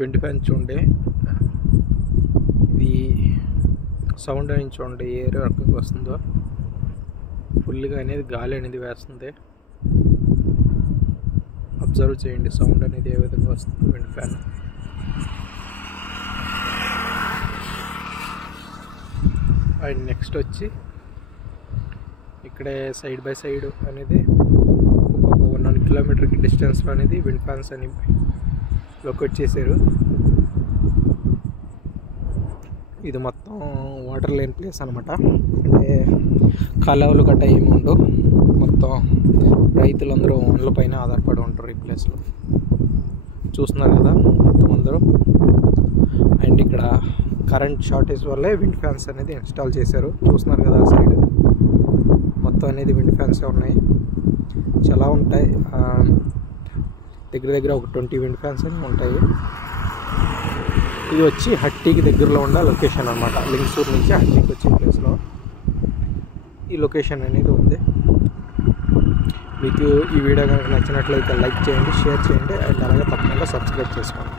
Wind fan చూడండి, ఇది sound అనేది చూడండి ఏ రకంగా వస్తుందో. ఫుల్గా అనేది గాలి అనేది వేస్తుంది. అబ్జర్వ్ చేయండి సౌండ్ అనేది ఏ విధంగా వస్తుంది విండ్ ఫ్యాన్. అండ్ నెక్స్ట్ వచ్చి ఇక్కడే సైడ్ బై సైడ్ అనేది ఒక 1 కిలోమీటర్కి డిస్టెన్స్లో అనేది విండ్ ఫ్యాన్స్ అని లొకేట్ చేశారు. ఇది మొత్తం వాటర్ లేని ప్లేస్ అనమాట. అంటే కాలువలు గట్ట ఏమి ఉండవు. మొత్తం రైతులందరూ వానల పైన ఆధారపడి ఉంటారు ఈ ప్లేస్లో. చూస్తున్నారు కదా మొత్తం అందరూ. అండ్ ఇక్కడ కరెంట్ షార్టేజ్ వల్లే విండ్ ఫ్యాన్స్ అనేది ఇన్స్టాల్ చేశారు. చూస్తున్నారు కదా సైడ్ మొత్తం అనేది విండ్ ఫ్యాన్సే ఉన్నాయి. చాలా ఉంటాయి, దగ్గర దగ్గర ఒక 20 విండ్ ఫ్యాన్స్ అనేవి ఉంటాయి. ఇది వచ్చి హట్టీకి దగ్గరలో ఉన్న లొకేషన్ అనమాట. లింగసూరు నుంచి హట్టీకి వచ్చే ప్లేస్లో ఈ లొకేషన్ అనేది ఉంది. మీకు ఈ వీడియో కనుక నచ్చినట్లయితే లైక్ చేయండి, షేర్ చేయండి, అండ్ అలాగే తప్పకుండా సబ్స్క్రైబ్ చేసుకోండి.